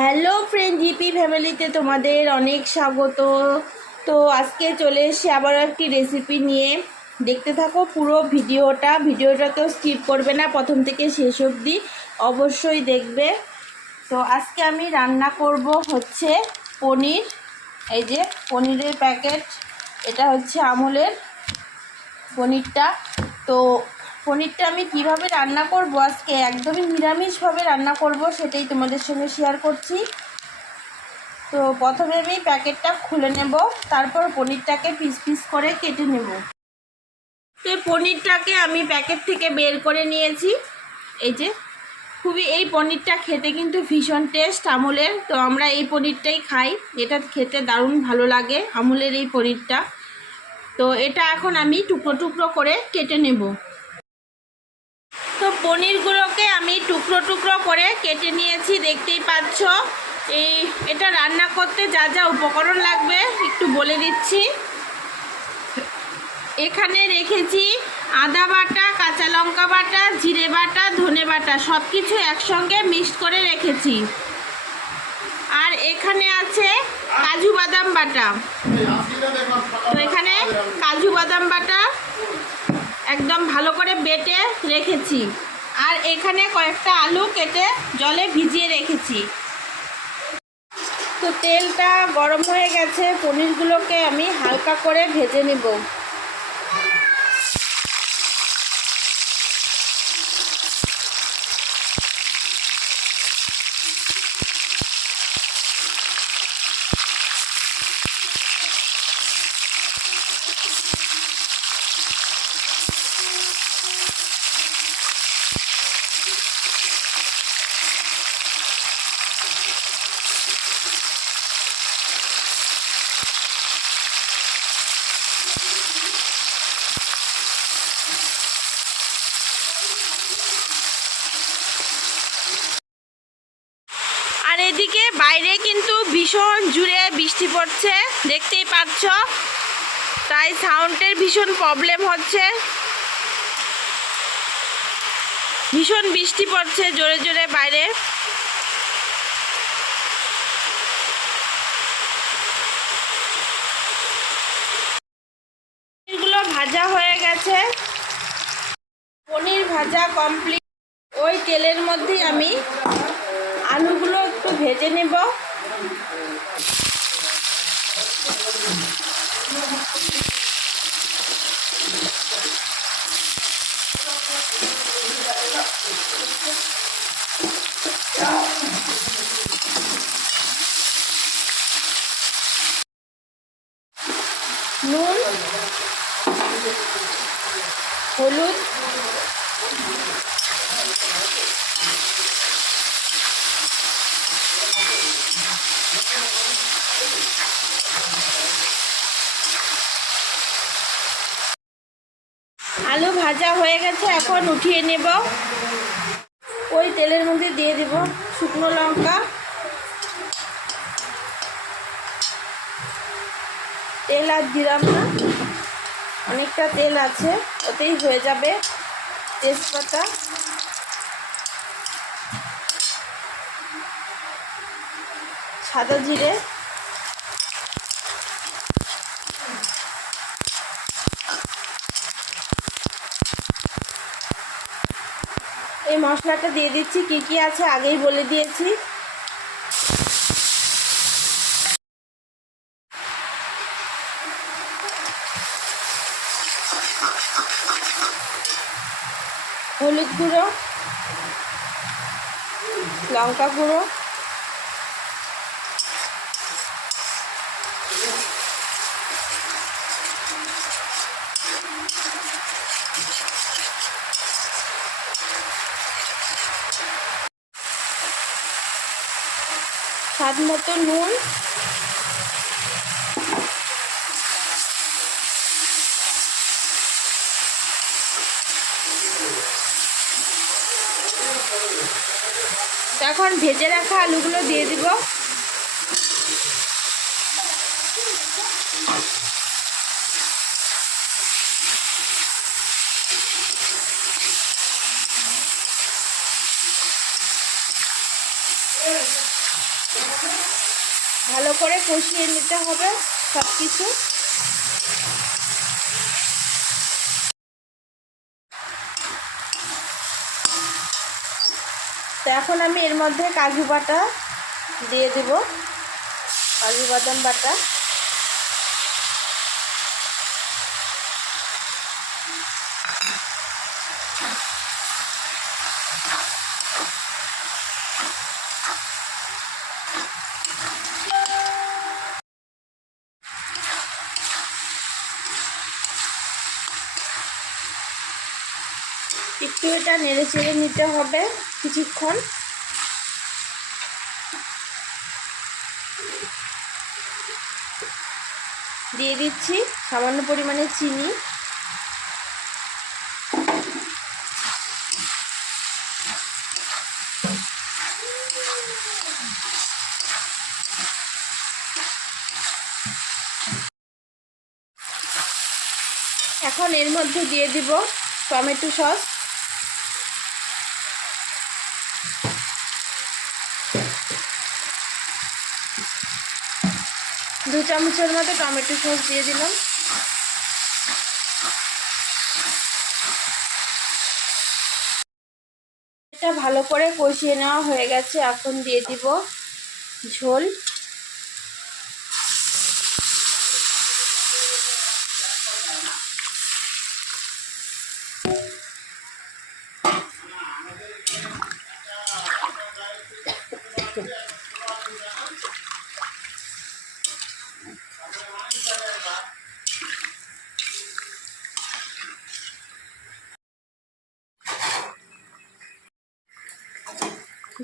Hello friend GP ফ্যামিলিতে তোমাদের অনেক স্বাগত। তো আজকে চলে এসে আবারও একটি রেসিপি নিয়ে। দেখতে থাকো পুরো ভিডিওটা। ভিডিওটা তো স্কিপ করবে না, প্রথম থেকে শেষ অবধি অবশ্যই দেখবে। তো আজকে আমি রান্না করব হচ্ছে পনির। এই যে পনিরের প্যাকেট এটা হচ্ছে আমুলের পনিরটা। তো পনিরটা আমি কীভাবে রান্না করব? আজকে একদমই নিরামিষভাবে রান্না করব, সেটাই তোমাদের সঙ্গে শেয়ার করছি। তো প্রথমে আমি প্যাকেটটা খুলে নেব, তারপর পনিরটাকে পিস পিস করে কেটে নেব। তো পনিরটাকে আমি প্যাকেট থেকে বের করে নিয়েছি। এই যে, খুবই এই পনিরটা খেতে কিন্তু ভীষণ টেস্ট আমুলের। তো আমরা এই পনিরটাই খাই, এটা খেতে দারুণ ভালো লাগে আমুলের এই পনিরটা। তো এটা এখন আমি টুকরো টুকরো করে কেটে নেব। তো পনিরগুলোকে আমি টুকরো টুকরো করে কেটে নিয়েছি, দেখতেই পাচ্ছ। এই, এটা রান্না করতে যা যা উপকরণ লাগবে একটু বলে দিচ্ছি। এখানে রেখেছি আদা বাটা, কাঁচা লঙ্কা বাটা, জিরে বাটা, ধনে বাটা সব কিছু একসঙ্গে মিক্সড করে রেখেছি। আর এখানে আছে কাজু বাদাম বাটা। তো এখানে কাজু বাদাম বাটা একদম ভালো করে বেটে রেখেছি। আর এখানে কয়েকটা আলু কেটে জলে ভিজিয়ে রেখেছি। তো তেলটা গরম হয়ে গেছে, পনিরগুলোকে আমি হালকা করে ভেজে নেব। আর এদিকে বাইরে কিন্তু ভীষণ জুড়ে বৃষ্টি পড়ছে, দেখতেই পাচ্ছ। তাই সাউন্ডের ভীষণ প্রবলেম হচ্ছে। ভীষণ বৃষ্টি পড়ছে জোরে জোরে বাইরে। ভাজা হয়ে গেছে। পনির ভাজা কমপ্লিট ওই তেলের মধ্যেই আমি নেব। নুন হলুদ আলু ভাজা হয়ে গেছে, এখন উঠিয়ে নেব। ওই তেলের মধ্যে দিয়ে দিব শুকনো লঙ্কা। তেল আর দিলাম না। অনেকটা তেল আছে, ওতেই হয়ে যাবে তেজপাতা। সাদা জিরে এই মশলাটা দিয়ে দিচ্ছি কি কি আছে আগেই বলে দিয়েছি। হলুদ গুঁড়ো লঙ্কা গুঁড়ো স্বাদ মতো নুন। এখন ভেজে রাখা আলুগুলো দিয়ে দিব। ভালো করে কষিয়ে নিতে হবে সব কিছু তো এখন আমি এর মধ্যে কাজু বাটা দিয়ে দেব, কাজু বাদাম বাটা। একটু এটা নেড়ে চেড়ে নিতে হবে কিছুক্ষণ। দিয়ে দিচ্ছি সামান্য পরিমাণে চিনি। এখন এর মধ্যে দিয়ে দিব টমেটো সস। দু চামচের মতো টমেটো সস দিয়ে দিলাম। এটা ভালো করে কষিয়ে নেওয়া হয়ে গেছে, এখন দিয়ে দিব ঝোল।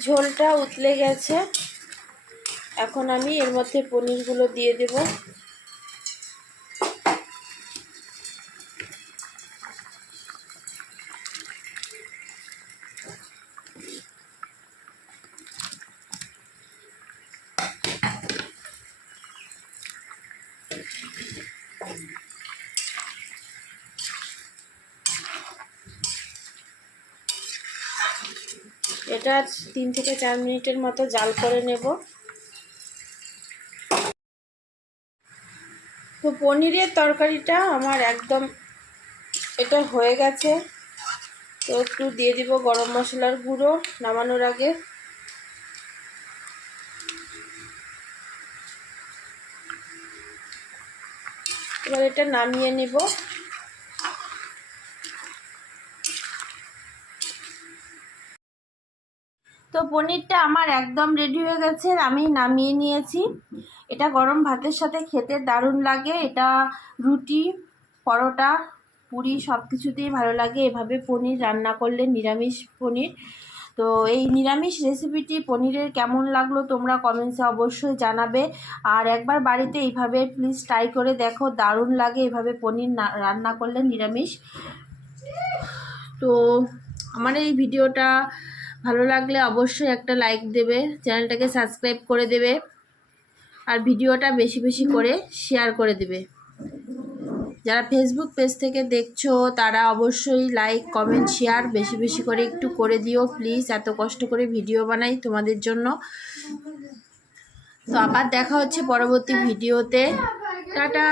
ঝোলটা উতলে গেছে। এখন আমি এর মধ্যে পনিরগুলো দিয়ে দেব। এটা তিন থেকে চার মিনিটের মতো জাল করে নেব। তো পনিরের তরকারিটা আমার একদম এটা হয়ে গেছে। তো একটু দিয়ে দিব গরম মশলার গুঁড়ো নামানোর আগে। এবার এটা নামিয়ে নিব। তো পনিরটা আমার একদম রেডি হয়ে গেছে, আমি নামিয়ে নিয়েছি। এটা গরম ভাতের সাথে খেতে দারুণ লাগে, এটা রুটি, পরোটা, পুরি সব কিছুতেই ভালো লাগে। এভাবে পনির রান্না করলে নিরামিষ পনির। তো এই নিরামিষ রেসিপিটি পনিরের কেমন লাগল তোমরা কমেন্টসে অবশ্যই জানাবে। আর একবার বাড়িতে এইভাবে প্লিজ ট্রাই করে দেখো, দারুণ লাগে এভাবে পনির রান্না করলে নিরামিষ। তো আমার এই ভিডিওটা ভালো লাগলে অবশ্যই একটা লাইক দেবে, চ্যানেলটাকে সাবস্ক্রাইব করে দেবে, আর ভিডিওটা বেশি বেশি করে শেয়ার করে দেবে। যারা ফেসবুক পেজ থেকে দেখছ, তারা অবশ্যই লাইক কমেন্ট শেয়ার বেশি বেশি করে একটু করে দিও প্লিজ এত কষ্ট করে ভিডিও বানাই তোমাদের জন্য। তো আবার দেখা হচ্ছে পরবর্তী ভিডিওতে। টাটা!